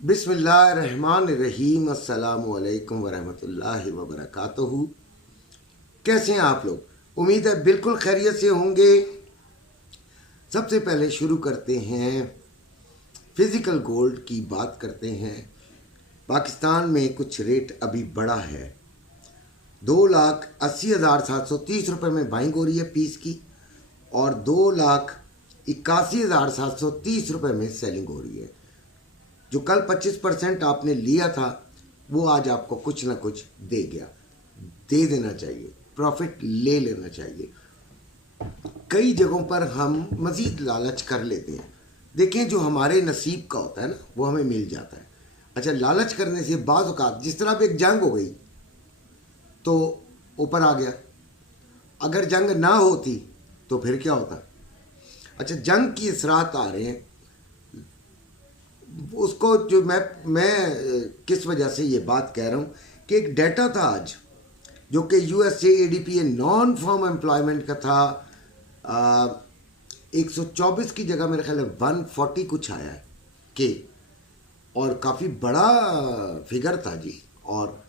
बिस्मिल्लाहिर्रहमानिर्रहीम। अस्सलामु अलैकुम वरहमतुल्लाहि वबरकातुहू। कैसे हैं आप लोग? उम्मीद है बिल्कुल खैरियत से होंगे। सबसे पहले शुरू करते हैं, फिज़िकल गोल्ड की बात करते हैं। पाकिस्तान में कुछ रेट अभी बढ़ा है। 2,80,730 रुपये में बाइंग हो रही है पीस की, और 2,81,730 रुपये में सेलिंग हो रही है। जो कल 25% आपने लिया था वो आज आपको कुछ ना कुछ दे गया। दे देना चाहिए, प्रॉफिट ले लेना चाहिए। कई जगहों पर हम मज़ीद लालच कर लेते हैं। देखें, जो हमारे नसीब का होता है ना वो हमें मिल जाता है। अच्छा, लालच करने से बाज़ औक़ात जिस तरह अब एक जंग हो गई तो ऊपर आ गया। अगर जंग ना होती तो फिर क्या होता? अच्छा, जंग की असरात आ रहे हैं। उसको जो मैं किस वजह से ये बात कह रहा हूँ कि एक डाटा था आज जो कि USA ADP non farm employment का था। 124 की जगह मेरे ख्याल है 140 कुछ आया है कि, और काफ़ी बड़ा फिगर था जी। और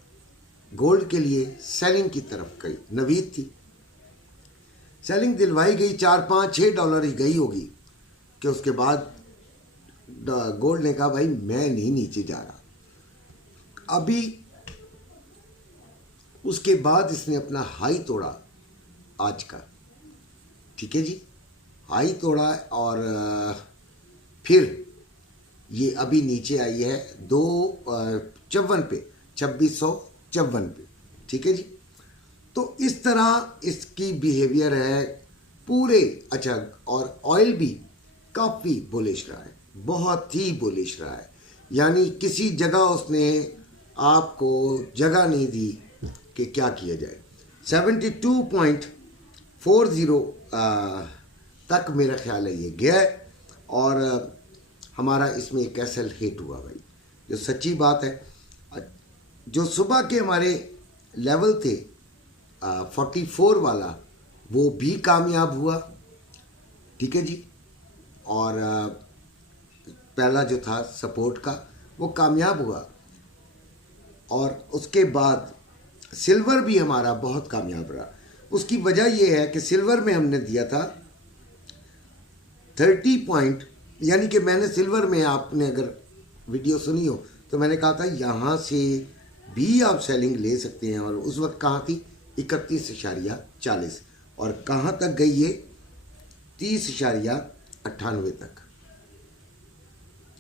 गोल्ड के लिए सेलिंग की तरफ गई नवीद थी। सेलिंग दिलवाई गई, $4-5-6 ही गई होगी कि उसके बाद गोल्ड ने कहा भाई मैं नहीं नीचे जा रहा। अभी उसके बाद इसने अपना हाई तोड़ा आज का, ठीक है जी, हाई तोड़ा और फिर ये अभी नीचे आई है 254 पे, 2654 पे, ठीक है जी। तो इस तरह इसकी बिहेवियर है पूरे। अच्छा, और ऑयल भी काफ़ी बुलिश रहा है, बहुत ही बुलिश रहा है। यानी किसी जगह उसने आपको जगह नहीं दी कि क्या किया जाए। 72.40 तक मेरा ख्याल है ये गया है, और हमारा इसमें एक एसएल हिट हुआ भाई, जो सच्ची बात है। जो सुबह के हमारे लेवल थे 44 वाला, वो भी कामयाब हुआ, ठीक है जी। और पहला जो था सपोर्ट का वो कामयाब हुआ, और उसके बाद सिल्वर भी हमारा बहुत कामयाब रहा। उसकी वजह यह है कि सिल्वर में हमने दिया था 30 पॉइंट, यानी कि मैंने सिल्वर में, आपने अगर वीडियो सुनी हो तो मैंने कहा था यहाँ से भी आप सेलिंग ले सकते हैं। और उस वक्त कहाँ थी? 31.40, और कहाँ तक गई ये? 30.98 तक,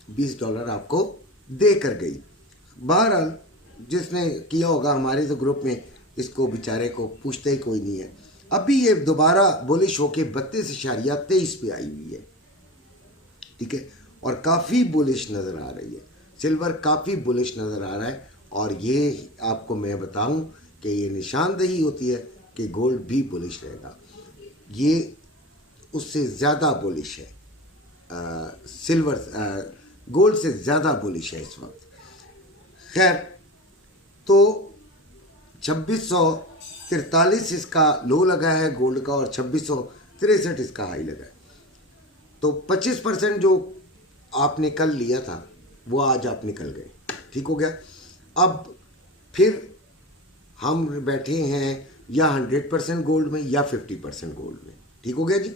$20 आपको दे कर गई। बहरहाल जिसने किया होगा, हमारे तो ग्रुप में इसको बेचारे को पूछते ही कोई नहीं है। अभी ये दोबारा बुलिश होके 32.23 पे आई हुई है, ठीक है, और काफ़ी बुलिश नज़र आ रही है। सिल्वर काफ़ी बुलिश नज़र आ रहा है, और ये आपको मैं बताऊं कि ये निशानदेही होती है कि गोल्ड भी बुलिश रहेगा। ये उससे ज़्यादा बुलिश है, सिल्वर गोल्ड से ज़्यादा बुलिश है इस वक्त। खैर, तो 2643 इसका लो लगा है गोल्ड का, और 2663 इसका हाई लगा है। तो 25% जो आपने कल लिया था वो आज आप निकल गए, ठीक हो गया। अब फिर हम बैठे हैं या 100% गोल्ड में या 50% गोल्ड में, ठीक हो गया जी।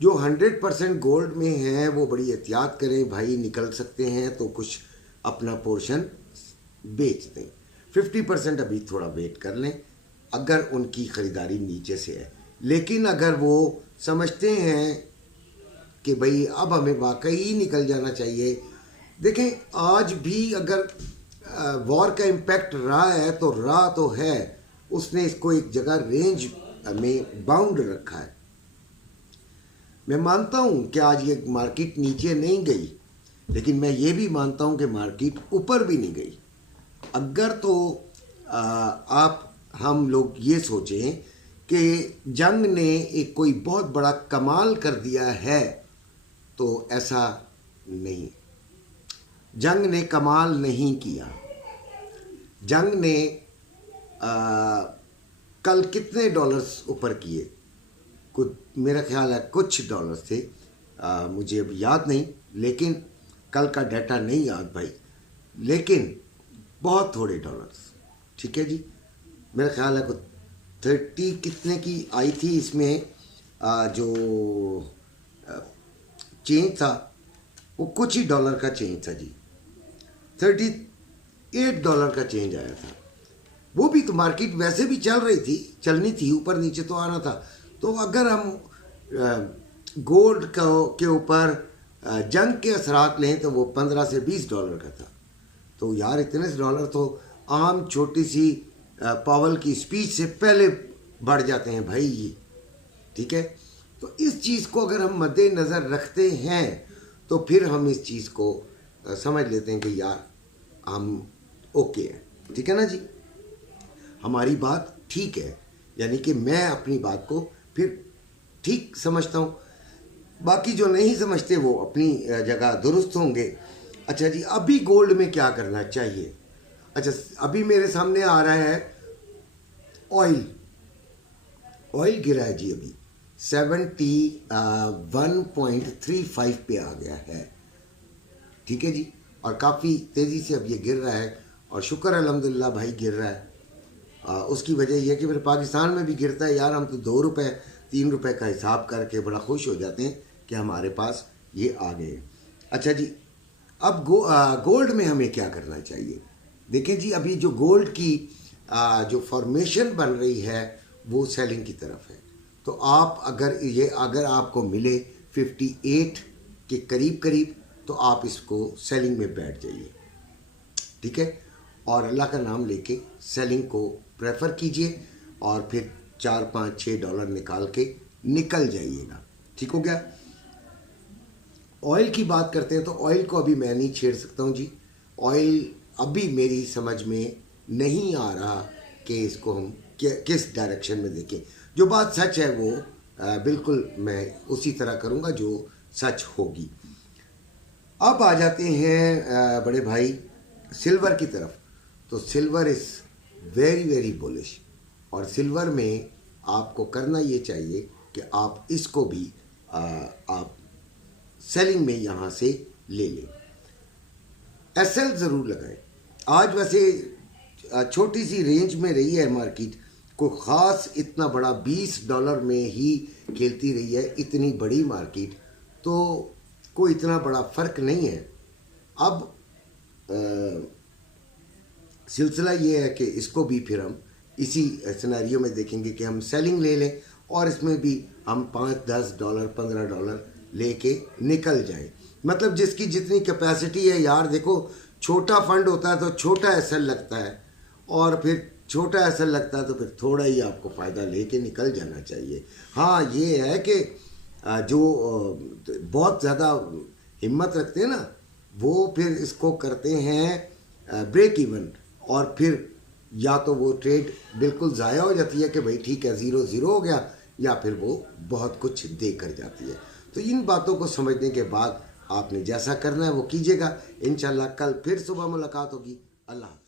जो 100% गोल्ड में है वो बड़ी एहतियात करें भाई, निकल सकते हैं तो कुछ अपना पोर्शन बेच दें। 50% अभी थोड़ा वेट कर लें अगर उनकी ख़रीदारी नीचे से है। लेकिन अगर वो समझते हैं कि भाई अब हमें वाकई निकल जाना चाहिए, देखें आज भी अगर वॉर का इम्पैक्ट रहा है तो है, उसने इसको एक जगह रेंज में बाउंड रखा है। मैं मानता हूँ कि आज ये मार्केट नीचे नहीं गई, लेकिन मैं ये भी मानता हूँ कि मार्केट ऊपर भी नहीं गई। अगर तो हम लोग ये सोचें कि जंग ने एक कोई बहुत बड़ा कमाल कर दिया है, तो ऐसा नहीं। जंग ने कमाल नहीं किया। जंग ने कल कितने डॉलर्स ऊपर किए? कुछ, मेरा ख्याल है कुछ डॉलर्स थे, मुझे अब याद नहीं, लेकिन कल का डाटा नहीं याद भाई, लेकिन बहुत थोड़े डॉलर्स। ठीक है जी, मेरा ख्याल है कुछ 30 कितने की आई थी इसमें, जो चेंज था वो कुछ ही डॉलर का चेंज था जी, $38 का चेंज आया था। वो भी तो मार्केट वैसे भी चलनी थी, ऊपर नीचे तो आना था। तो अगर हम गोल्ड के ऊपर जंग के असरात लें तो वो $15 से $20 का था। तो यार इतने डॉलर तो आम छोटी सी पावल की स्पीच से पहले बढ़ जाते हैं भाई ये। ठीक है, तो इस चीज़ को अगर हम मद्देनज़र रखते हैं तो फिर हम इस चीज़ को समझ लेते हैं कि यार हम ओके हैं। ठीक है ना जी, हमारी बात ठीक है, यानी कि मैं अपनी बात को फिर ठीक समझता हूँ, बाकी जो नहीं समझते वो अपनी जगह दुरुस्त होंगे। अच्छा जी, अभी गोल्ड में क्या करना चाहिए? अच्छा, अभी मेरे सामने आ रहा है ऑयल गिरा है जी, अभी 71.35 पे आ गया है। ठीक है जी, और काफ़ी तेज़ी से अब ये गिर रहा है, और शुक्र अल्हम्दुलिल्लाह भाई गिर रहा है। उसकी वजह यह है कि फिर पाकिस्तान में भी गिरता है यार, हम तो ₹2 ₹3 का हिसाब करके बड़ा खुश हो जाते हैं कि हमारे पास ये आ गए। अच्छा जी, अब गोल्ड में हमें क्या करना चाहिए? देखें जी, अभी जो गोल्ड की जो फॉर्मेशन बन रही है वो सेलिंग की तरफ है। तो आप अगर आपको मिले 58 के करीब करीब, तो आप इसको सेलिंग में बैठ जाइए। ठीक है, और अल्लाह का नाम लेके सेलिंग को प्रेफर कीजिए, और फिर $4-5-6 निकाल के निकल जाइएगा। ठीक हो गया। ऑयल की बात करते हैं, तो ऑयल को अभी मैं नहीं छेड़ सकता हूँ जी। ऑयल अभी मेरी समझ में नहीं आ रहा कि इसको हम किस डायरेक्शन में देखें। जो बात सच है वो बिल्कुल मैं उसी तरह करूँगा जो सच होगी। अब आ जाते हैं बड़े भाई सिल्वर की तरफ। तो silver is very very bullish, और सिल्वर में आपको करना ये चाहिए कि आप इसको भी आप सेलिंग में यहाँ से ले लें। एसएल ज़रूर लगाएं। आज वैसे छोटी सी रेंज में रही है मार्केट, कोई ख़ास इतना बड़ा $20 में ही खेलती रही है इतनी बड़ी मार्केट, तो कोई इतना बड़ा फ़र्क नहीं है। अब सिलसिला ये है कि इसको भी फिर हम इसी सिनेरियो में देखेंगे कि हम सेलिंग ले लें, और इसमें भी हम $5-10 $15 लेके निकल जाएं। मतलब जिसकी जितनी कैपेसिटी है यार। देखो, छोटा फंड होता है तो छोटा एसएल लगता है, और फिर छोटा एसएल लगता है तो फिर थोड़ा ही आपको फ़ायदा लेके निकल जाना चाहिए। हाँ, ये है कि जो बहुत ज़्यादा हिम्मत रखते हैं ना, वो फिर इसको करते हैं ब्रेक इवन, और फिर या तो वो ट्रेड बिल्कुल ज़ाया हो जाती है कि भाई ठीक है 0-0 हो गया, या फिर वो बहुत कुछ दे कर जाती है। तो इन बातों को समझने के बाद आपने जैसा करना है वो कीजिएगा। इंशाल्लाह कल फिर सुबह मुलाकात होगी। अल्लाह।